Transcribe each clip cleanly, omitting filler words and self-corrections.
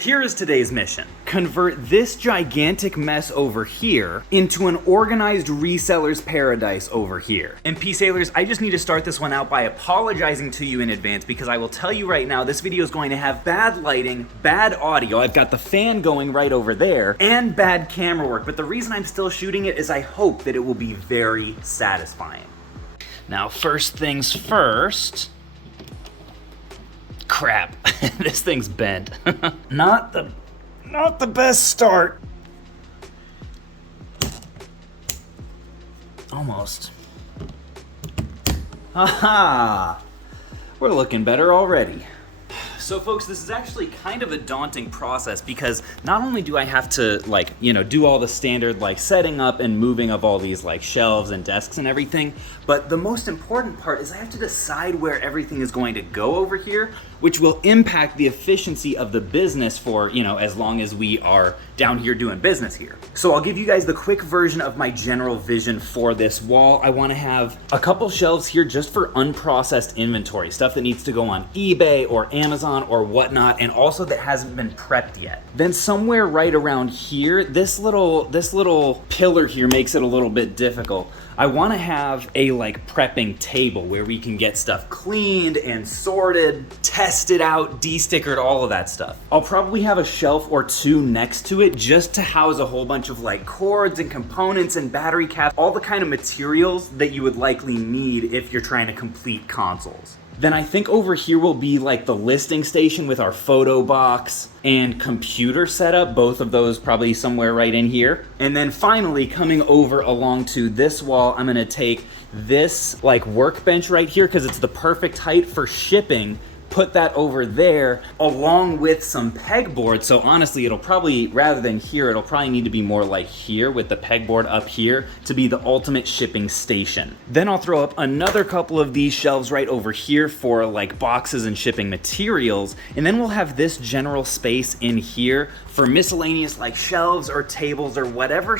Here is today's mission. Convert this gigantic mess over here into an organized reseller's paradise over here. And P-Sailors, I just need to start this one out by apologizing to you in advance because I will tell you right now, this video is going to have bad lighting, bad audio. I've got the fan going right over there, and bad camera work. But the reason I'm still shooting it is I hope that it will be very satisfying. Now, first things first. Crap, this thing's bent. Not the best start. Almost. Aha! We're looking better already. So folks, this is actually kind of a daunting process because not only do I have to do all the standard setting up and moving of all these shelves and desks and everything, but the most important part is I have to decide where everything is going to go over here, which will impact the efficiency of the business for, as long as we are down here doing business here. So I'll give you guys the quick version of my general vision for this wall. I want to have a couple shelves here just for unprocessed inventory, stuff that needs to go on eBay or Amazon or whatnot, and also that hasn't been prepped yet. Then somewhere right around here, this little pillar here makes it a little bit difficult. I want to have a prepping table where we can get stuff cleaned and sorted, tested out, de-stickered, all of that stuff. I'll probably have a shelf or two next to it just to house a whole bunch of cords and components and battery caps, all the kind of materials that you would likely need if you're trying to complete consoles. Then I think over here will be the listing station with our photo box and computer setup, both of those probably somewhere right in here. And then finally coming over along to this wall, I'm gonna take this workbench right here because it's the perfect height for shipping. Put that over there along with some pegboard. So honestly, it'll probably, rather than here, it'll probably need to be more like here with the pegboard up here to be the ultimate shipping station. Then I'll throw up another couple of these shelves right over here for boxes and shipping materials. And then we'll have this general space in here for miscellaneous shelves or tables or whatever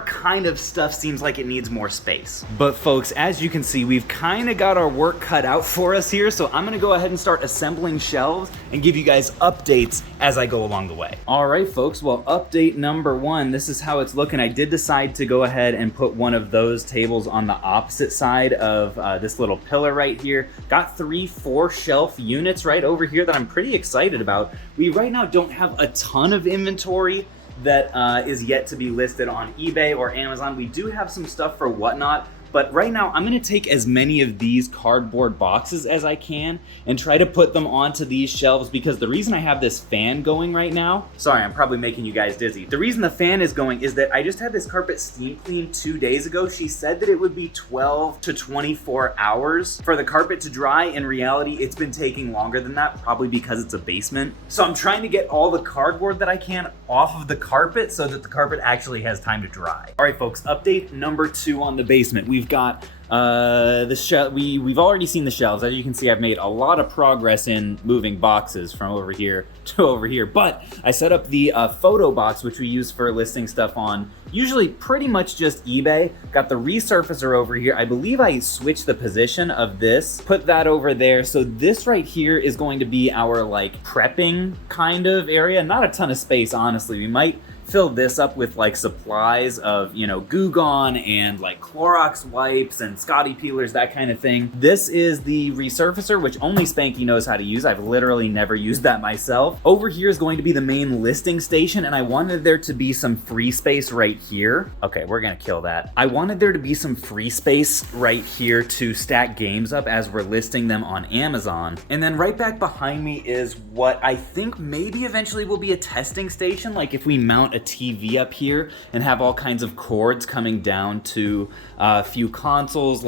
kind of stuff seems like it needs more space. But folks, as you can see, we've kind of got our work cut out for us here. So I'm gonna go ahead and start assembling shelves and give you guys updates as I go along the way. All right, folks, well, update number one, this is how it's looking. I did decide to go ahead and put one of those tables on the opposite side of this little pillar right here. Got 3-4 shelf units right over here that I'm pretty excited about. We right now don't have a ton of inventory that is yet to be listed on eBay or Amazon. We do have some stuff for Whatnot, but right now I'm gonna take as many of these cardboard boxes as I can and try to put them onto these shelves because the reason I have this fan going right now, sorry, I'm probably making you guys dizzy. The reason the fan is going is that I just had this carpet steam cleaned 2 days ago. She said that it would be 12 to 24 hours for the carpet to dry. In reality, it's been taking longer than that, probably because it's a basement. So I'm trying to get all the cardboard that I can off of the carpet so that the carpet actually has time to dry. All right, folks, update number 2 on the basement. We've got we've already seen the shelves. As you can see, I've made a lot of progress in moving boxes from over here to over here, but I set up the photo box, which we use for listing stuff on usually pretty much just eBay. Got the resurfacer over here. I believe I switched the position of this, put that over there. So this right here is going to be our prepping kind of area. Not a ton of space, honestly. We might fill this up with supplies of Goo Gone and Clorox wipes and Scotty peelers, that kind of thing. This is the resurfacer, which only Spanky knows how to use. I've literally never used that myself. Over here is going to be the main listing station, and I wanted there to be some free space right here. Okay, we're gonna kill that. I wanted there to be some free space right here to stack games up as we're listing them on Amazon. And then right back behind me is what I think maybe eventually will be a testing station. If we mount a TV up here and have all kinds of cords coming down to a few consoles.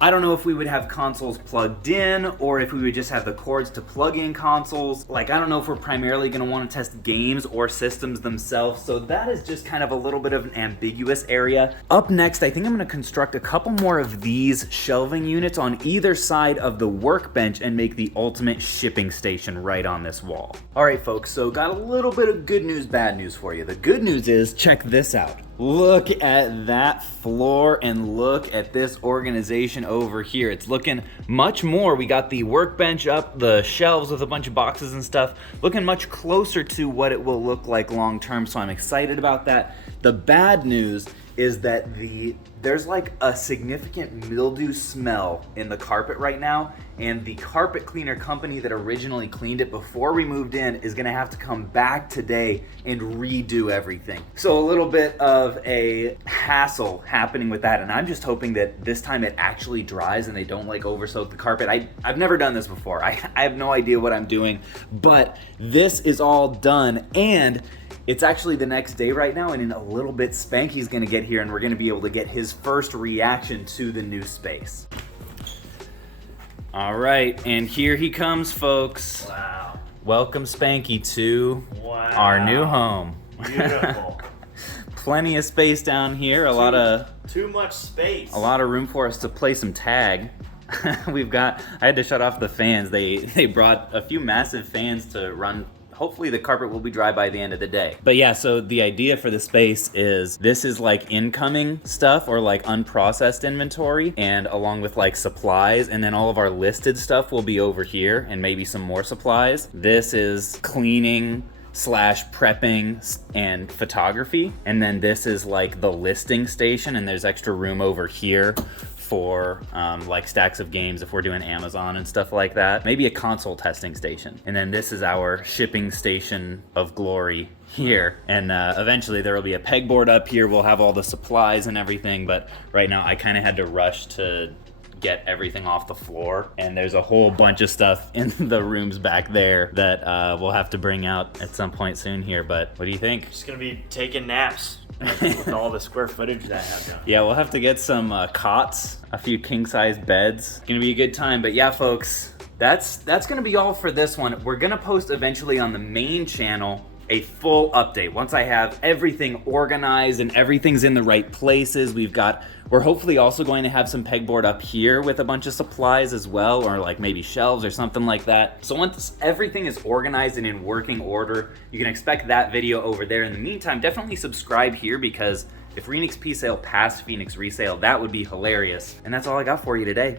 I don't know if we would have consoles plugged in or if we would just have the cords to plug in consoles. I don't know if we're primarily going to want to test games or systems themselves. So that is just kind of a little bit of an ambiguous area. Up next, I think I'm going to construct a couple more of these shelving units on either side of the workbench and make the ultimate shipping station right on this wall. All right, folks, so got a little bit of good news, bad news for you. The good news is, check this out. Look at that floor and look at this organization over here. It's looking much more. We got the workbench up, the shelves with a bunch of boxes and stuff, looking much closer to what it will look like long term. So I'm excited about that. The bad news is that there's like a significant mildew smell in the carpet right now, and the carpet cleaner company that originally cleaned it before we moved in is gonna have to come back today and redo everything. So a little bit of a hassle happening with that, and I'm just hoping that this time it actually dries and they don't like over soak the carpet. I've never done this before. I have no idea what I'm doing, but this is all done, and it's actually the next day right now, and in a little bit, Spanky's gonna get here and we're gonna be able to get his first reaction to the new space. All right, and here he comes, folks. Wow. Welcome, Spanky, to our new home. Beautiful. Plenty of space down here, Too much space. a lot of room for us to play some tag. I had to shut off the fans. They brought a few massive fans to run. Hopefully the carpet will be dry by the end of the day. But yeah, so the idea for the space is this is like incoming stuff or like unprocessed inventory, and along with like supplies, and then all of our listed stuff will be over here and maybe some more supplies. This is cleaning / prepping and photography, and then this is like the listing station, and there's extra room over here for like stacks of games if we're doing Amazon and stuff like that. Maybe a console testing station. And then this is our shipping station of glory here. And eventually there will be a pegboard up here. We'll have all the supplies and everything, but right now I kind of had to rush to get everything off the floor, and there's a whole bunch of stuff in the rooms back there that we'll have to bring out at some point soon here. But what do you think? Just gonna be taking naps with all the square footage that I have done. Yeah, we'll have to get some cots, a few king-size beds. It's gonna be a good time. But yeah, folks, that's gonna be all for this one. We're gonna post eventually on the main channel a full update once I have everything organized and everything's in the right places. We're hopefully also going to have some pegboard up here with a bunch of supplies as well, or like maybe shelves or something like that. So once everything is organized and in working order, you can expect that video over there. In the meantime, definitely subscribe here, because if Phoenix P-Sale passed Phoenix Resale, that would be hilarious. And that's all I got for you today.